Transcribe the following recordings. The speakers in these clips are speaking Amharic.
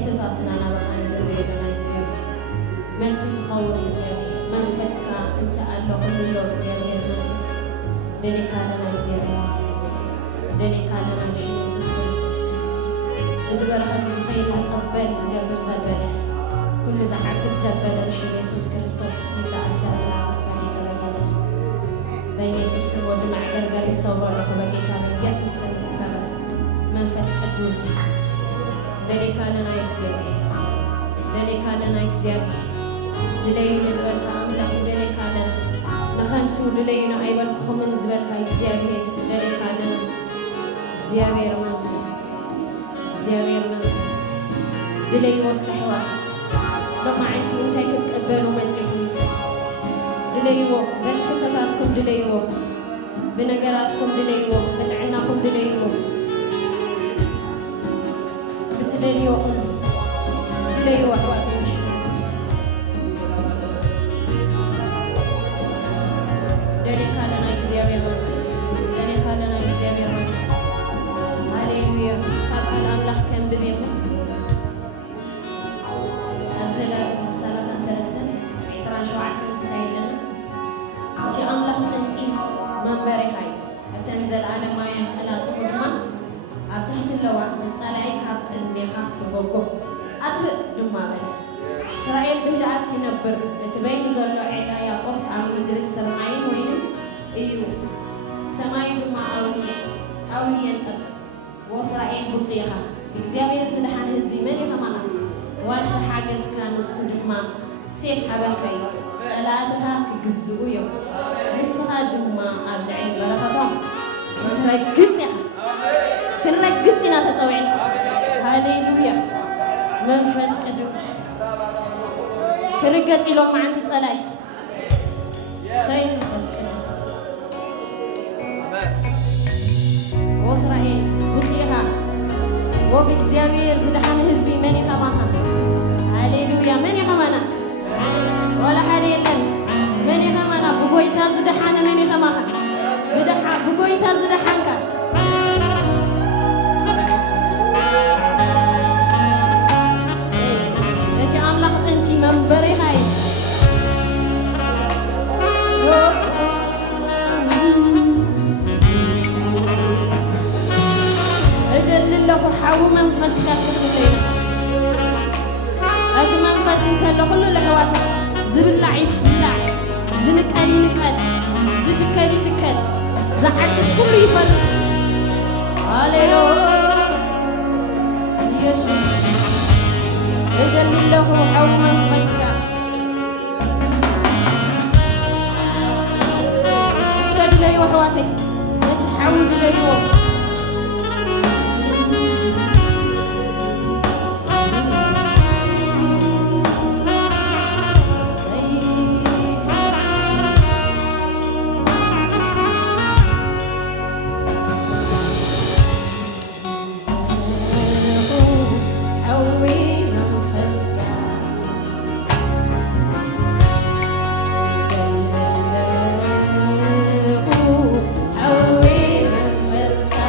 حتتاتنا أنا بخان دربي بنا إزيابي مسيت خور إزيابي منفسك أنت الله كل الله إزيابي المنفس دنيك لنا إزيابي منفس دنيك لنا مشي يسوع كريستوس إذا برحت زخير الأبل زجبر زبله كل زحمة زبله مشي يسوع كريستوس متأثر لنا بيسوع سمود مع جرجر يصور له بقيتها من يسوع سم السماء منفس قدوس دليك لنا إزيابي دليك لنا إزيابي دلي نزبلك أملاك دليك لنا نخنتو دلينا أيبل خمن زبلك إزيابي دليك لنا إزيابي منفس إزيابي منفس دلي وسك حواتي لما عندي أنتي كتقبلوا ما تقوليش دليو بتحطتاتكم دليو بنجاراتكم دليو بتعناكم دليو بتدليو دليو حواتي مش يسوس دليك لنا إزيابير منفس دليك لنا إزيابير منفس هاليلويا قال أملاك كم ببيم أرسل سلاسة سلسلة عسران شوعة ستايلنا أتي أملاك تنتي منبري هاي أتنزل على ما ينقلا تقدما أبتحت اللواء نسألعي كاب قلبي خاص بوقو أطفئ دما بني إسرائيل بهدأت ينبر يتبين زلو عيلا يعقوب عم مدرس سماعين وين إيو سماعين دما أولي ينتبت وإسرائيل بطيخة إكزيابير زدحان هزبي من يخمها والت حاجز كانوا السدما سيب حبنكي صلاتها كجزء يوم لسها دما أبلعين برختهم كترقصيها كنرقصينا تطوعين هاليلويا منفس قدوس كرقصي لهم عن تطلعي سي منفس قدوس وإسرائيل بطيها وبإكزيابير زدحان هزبي من يخمها هاليلويا من يخمنا ولا حد يلن من يخمنا بقويتا زدحانا من يخمها بقويتا زدحانك نتي أملاك تنتي منبري هاي أدل الله حاو منفس كاسك الليل أتي منفس انت اللي كل الحواتي زبلع يبلع زنكالي نكال زتكالي تكال زعقت كله يفلس هاليلويا يسوع بدل الله حو منفسك اسكت لي وحواتي نتحود لي حوي منفسك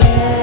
Hallelujah.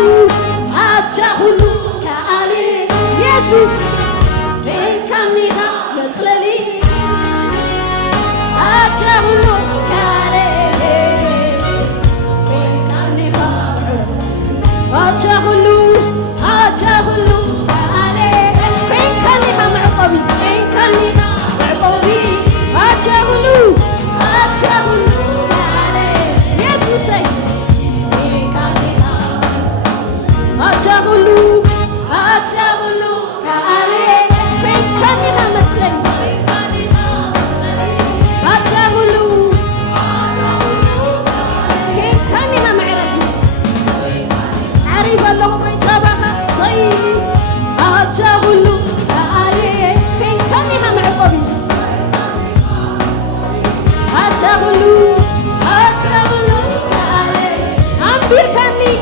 أتشاهلو كالي يسوس بينكنيها مطللي أتشاهلو كالي بينكنيها أتشاهلو كالي بينكنيها معقبي بينكنيها معقبي أتشاهلو كالي يسوسي بينكنيها أتشاهلو كالي بينكنيها مطللي أتشاهلو بينكنيها معرفي عريف الله بيتابعها صيني أتشاهلو كالي بينكنيها معقبي أتشاهلو كالي أمبير كاني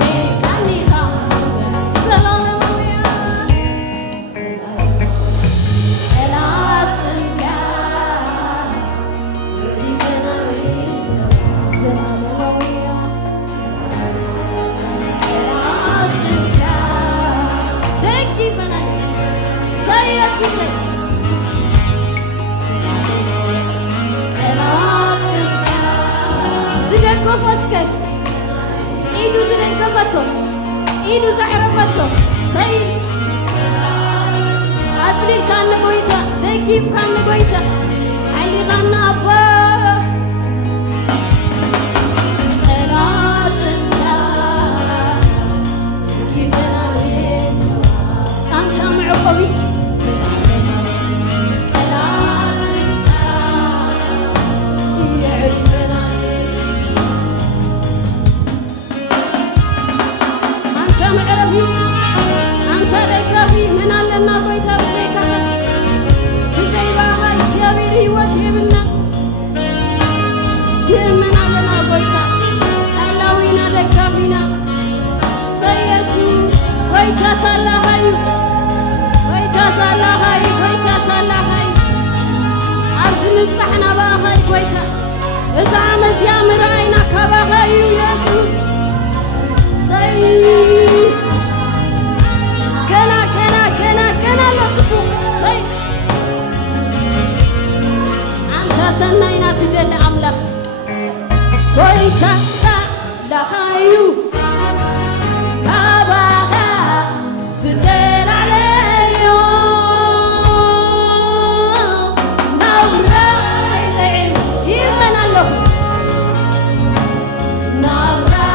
بينكنيها فسكر إيدو زلنقفتو إيدو زعرفتو سيد أتليل كان نقويتا دقيف كان نقويتا علي غانا أبا تلاتمنا كيفنا لين أنت معقبي أنت دقابي من علنا قويتا بزيكا بزي باها يزيابيري وجهبنا من علنا قويتا حلاوينا دقابينا سيسوس قويتا سالهاي عرز مبصحنا باهاي قويتا إذا عمز يا مرأينا كباهاي يسوس ገና ለትቡ ሰይ አንተ ሰናይና ትደል አምላክ ወይቻ ሳላሃዩ ካባኻ ዝተላለዮ ናብራይ ይመናለሁ ናብራ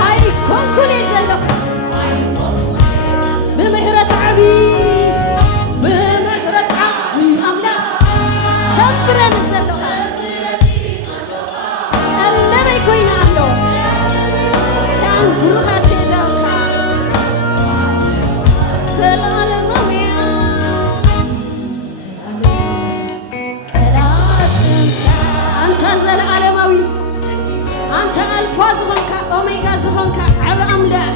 هاي كونكول يزلو بمحرة عبي بمحرة عبي أملا كبرا نزلو قلنا يكوين عنه كان بروحات يدوكا سلام مويا أنت العالموي أنت ألفا زغنك أوميغا زغنك عب أملاح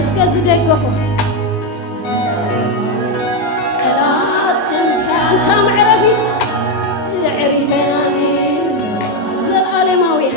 እስከዚህ ደግፎ ቀላጽም ካንተ ምዕረፊ يعرفنا زلالماوي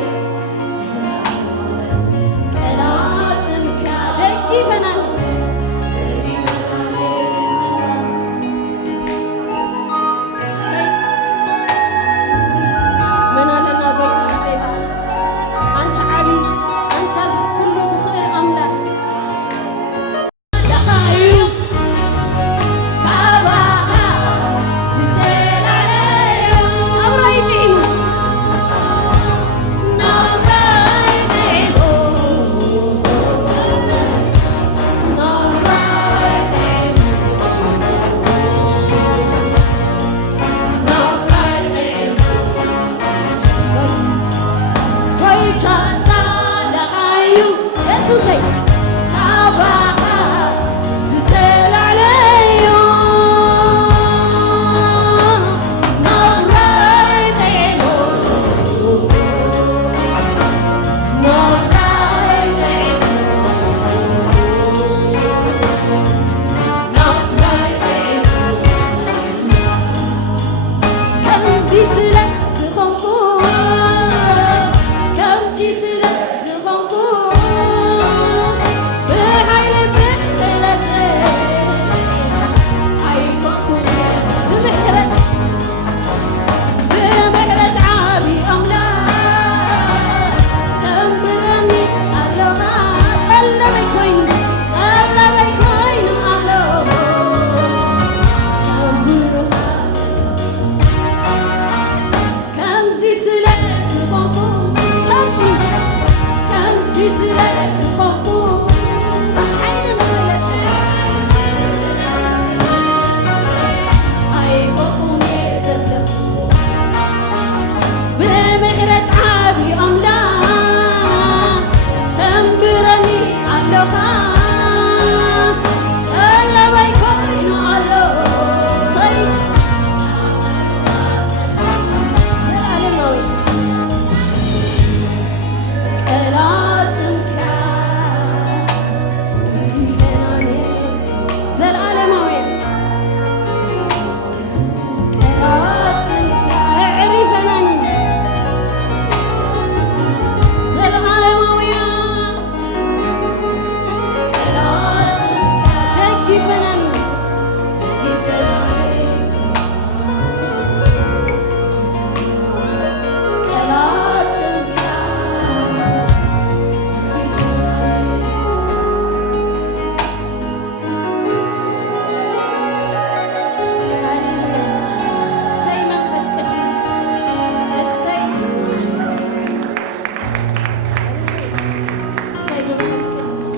ኢየሱሰይ ካባኻ ዝተላዕለዮ ናብራይ ጠይሞ ናብራይ ጠይሞ ናብራይ ጠይሞ ከምዚ ስለ ዝኾንኩ ከምዚ ስለ ዝኾንኩ ብሓይሊ ብክእለተይ ኣይኮንኩን ብምሕረት ብምሕረት ዓብዪ ኣምላክ ተንብረኒ ኣለኻ ቀለበይ ኮይኑ ኣሎ ተንብርኻት ከምዚ ስለ ዝኾንኩ ከምዚ ስለ ዝኾንኩ ብሓይሊ ብክእለተይ ኣይኮንኩን እየ ዘለኹ ብምሕረት ዓብዪ ኣምላክ ተንብረኒ ኣለኻ ቀለበይ ኮይኑ ኣሎ ሰይ ዘለዓለማዊ ቀላጽምካ ይፈናኔ ዘለዓለማዊ ቀላጽምካ ዕሪፈናኒ ዘለዓለማዊ ቀላጽምካ ደግፈናኒ ቀላጽምካ ሃሌሉያ እሰይ መንፈስ ቅዱስ እሰይ እሰይ መንፈስ ቅዱስ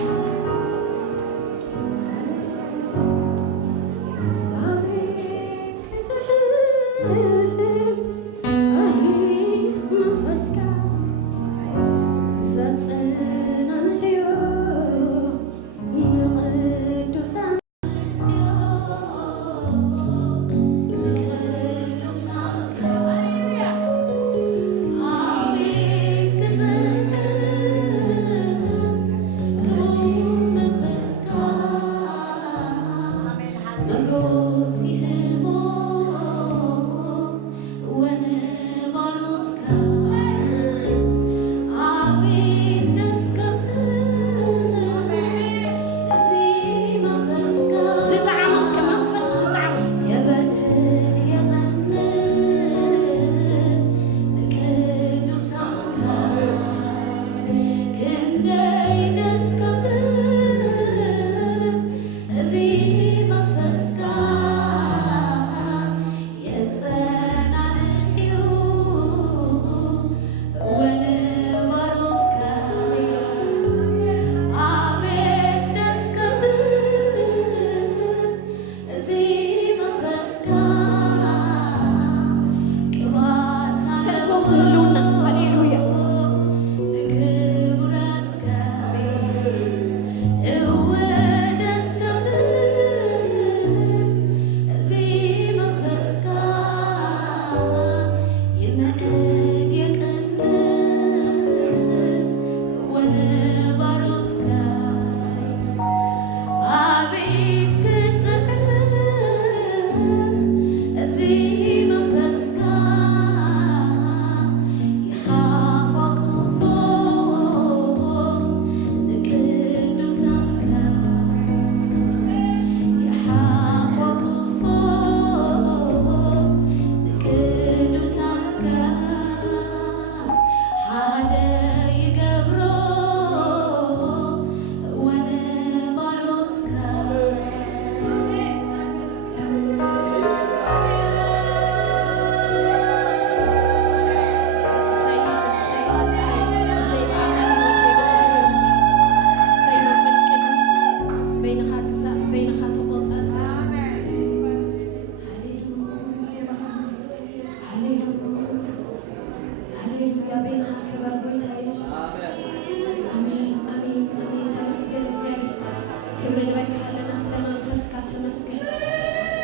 አቤት ክትህብ እዚ መንፈስካ ዘጽናንዮ ንቅዱሳን ዝጣዕሞ እስከ መንፈሱ ዝጣዕሞ የበትር የቐንድ ንቅዱሳንካ ክንደይ ደስ ክብል እዚ መንፈስካ የጸናንዮ ወንባሮትካ አቤት ደስ ክብል እዚ መንፈስካ ቅባት እስከ እቶት ህልውና ሃሌሉያ ንክብረትካ እወ ደስ ክብል እዚ መንፈስካ ይመዕድ የቀንድ ወንባሮትካ አቤት ክትጥዕም እዚ መንፈስካ ይሓቋቁፎ ንቅዱሳንካ ይሓቋቁፎ ንቅዱሳንካ ሓደ ይገብሮ ወንባሮትካ እሰይ እሰይ እሰይ ዘይበዓል ህይወት የብልዕን እሰይ መንፈስ ቅዱስ በይንኻ ግዛእ በይንኻ ተቆጻጸር ሃሌሉያ ሃሌሉያ ሃሌሉያ በይንኻ ክበር ጎይታ ኢየሱስ አሜን አሜን አሜን ተመስገን እግዚአብሔር ክብር ለበካለና ስለመንፈስካ ተመስገን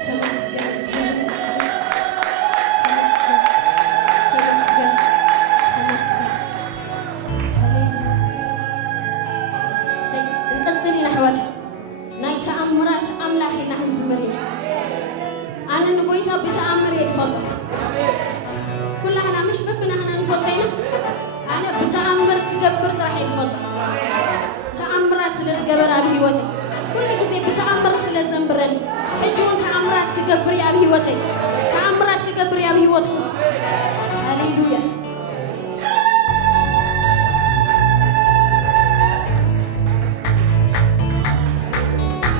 ተመስገን እግዚአብሔር ቅዱስ ተመስገን ተመስገን ተመስገን ሃሌሉያ ሰይ እንቀጽልና ሕዋት ናይ ተአምራት አምላኽና እንዝምርና አነ ንጎይታ ብተአምር ይፈልጥ ኩላህና مش በብናህና እንፈልጠይና አነ ብተአምር ክገብር ጥራሕ ይፈልጥ ተአምራት ስለዝገበረ ኣብ ህይወተይ ኩሉ ግዜ ብተአምር ስለዘምብረኒ ሕጂውን ተአምራት ክገብር ኣብ ህይወተይ ተአምራት ክገብር ኣብ ህይወትኩም ሃሌሉያ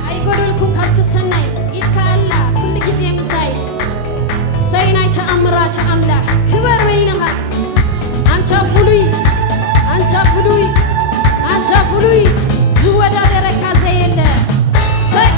አይጎደልኩም ካብቲ ሰናይ ኢድካ ኣላ ኩሉ ግዜ ምሳይ ሰይናይ ተአምራት አምላኽ ክበር በይንኻ አንተ ፍሉይ አንተ ፍሉይ አንተ ፍሉይ ዝወዳደረካ ዘየለ ሰይ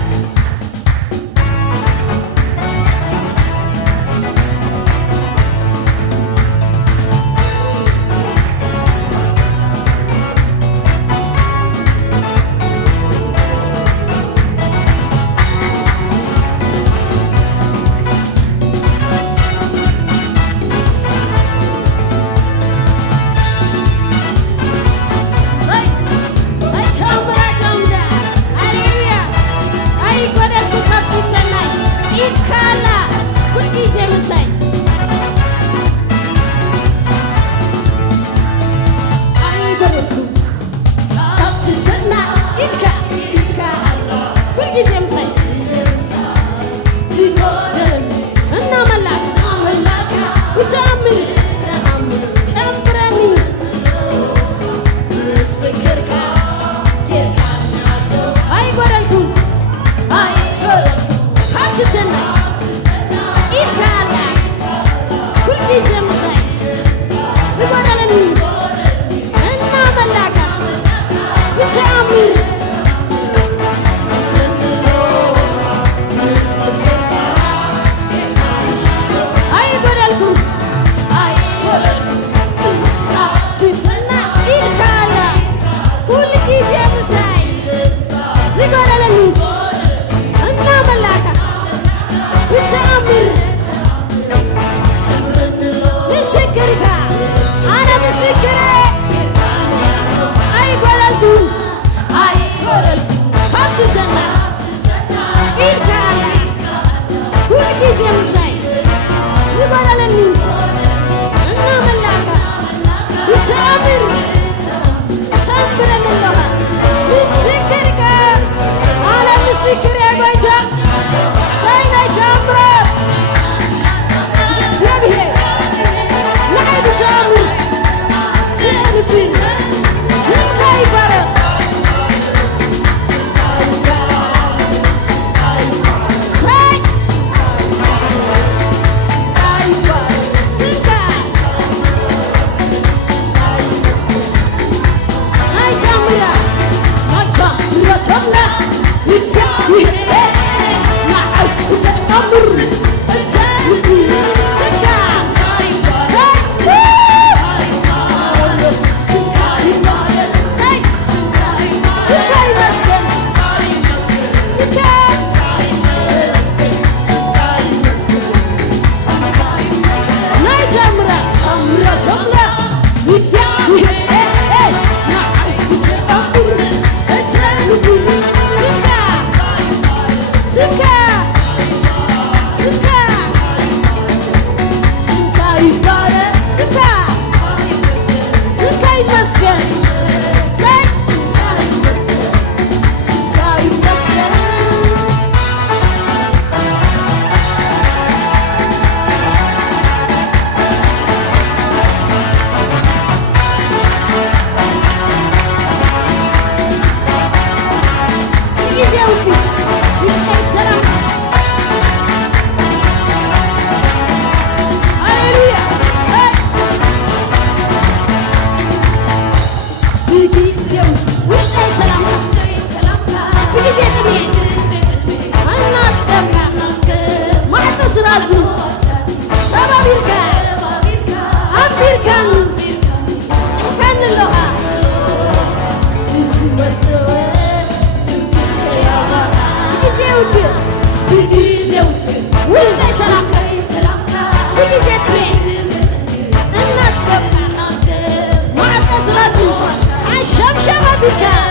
Exactly.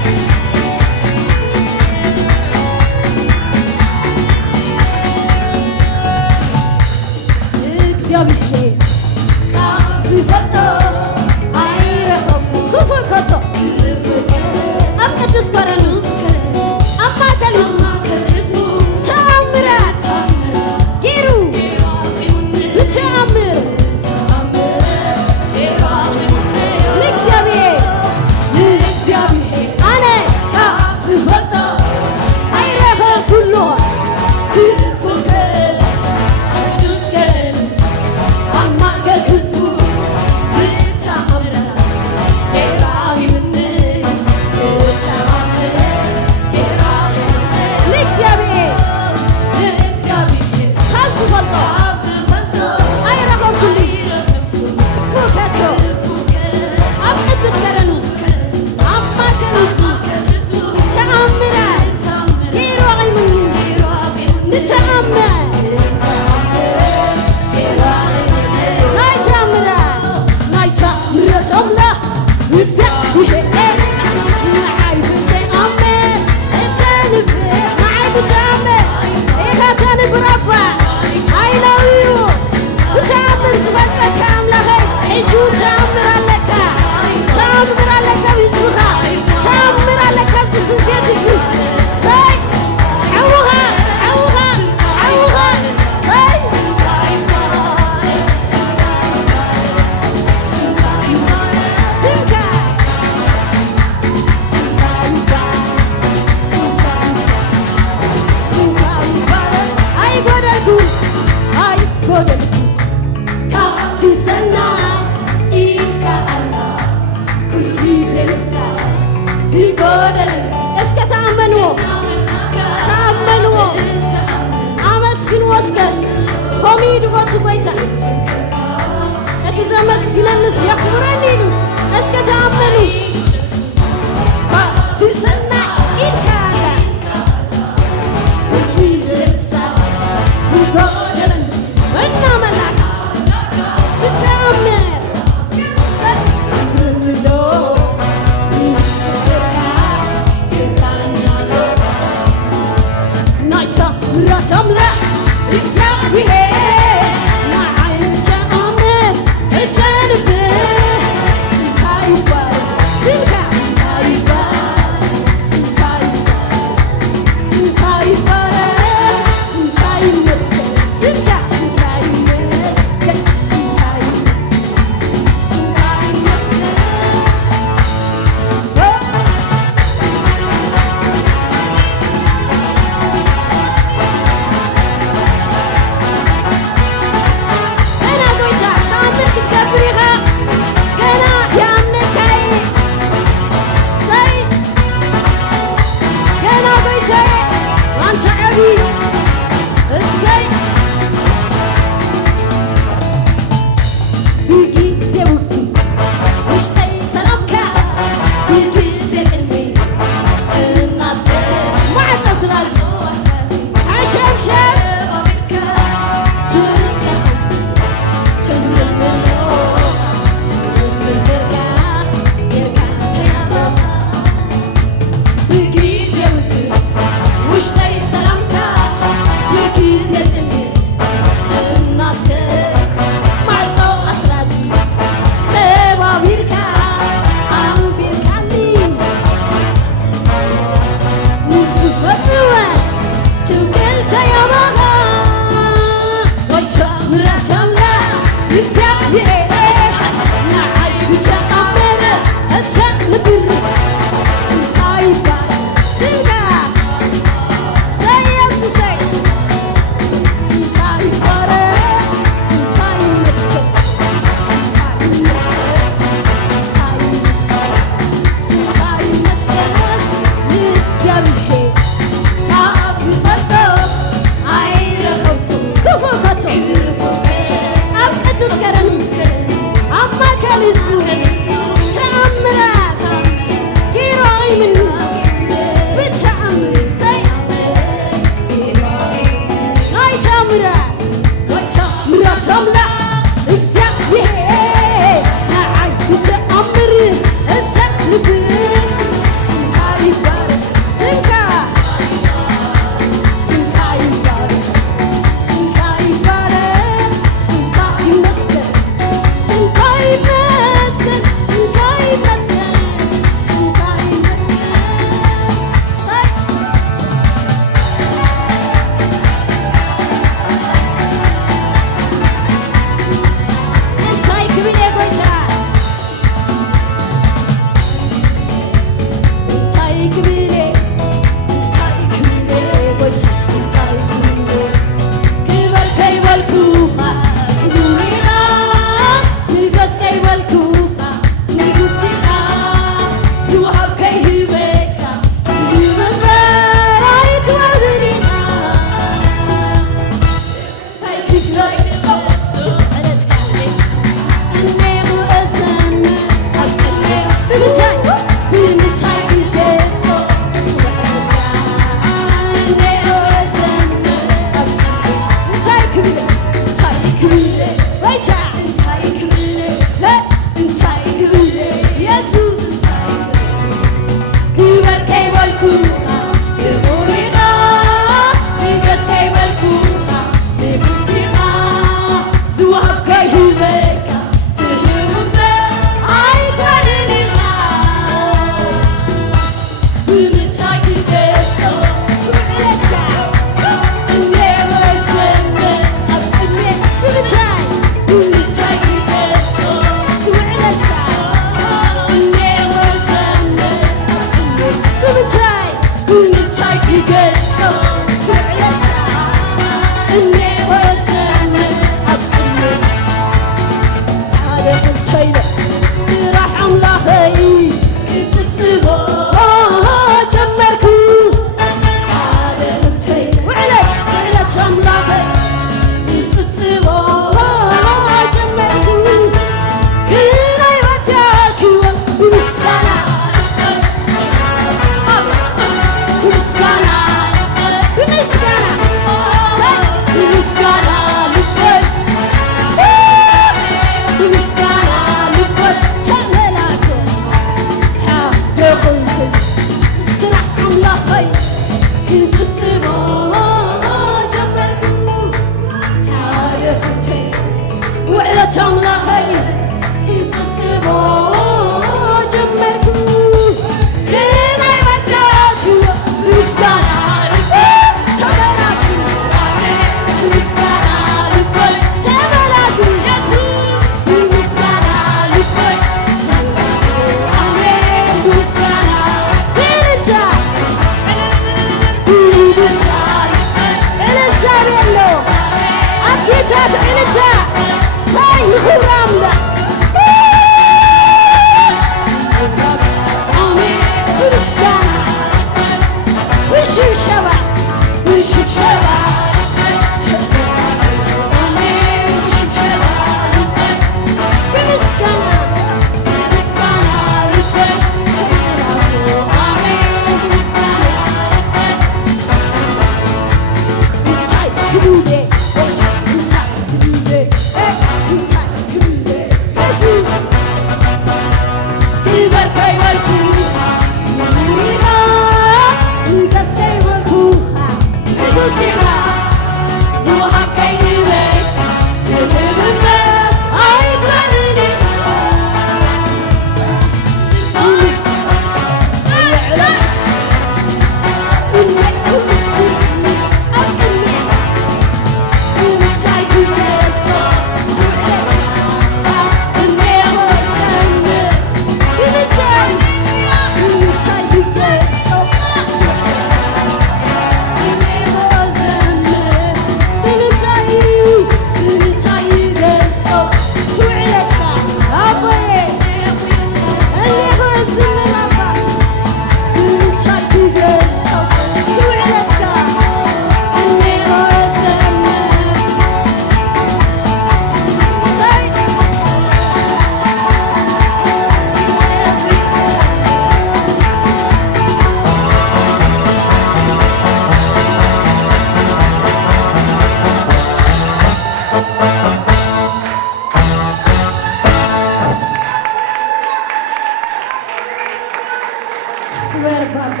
ክበር ባባ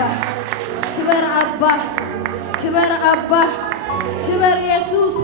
ክበር አባ ክበር አባ ክበር ኢየሱስ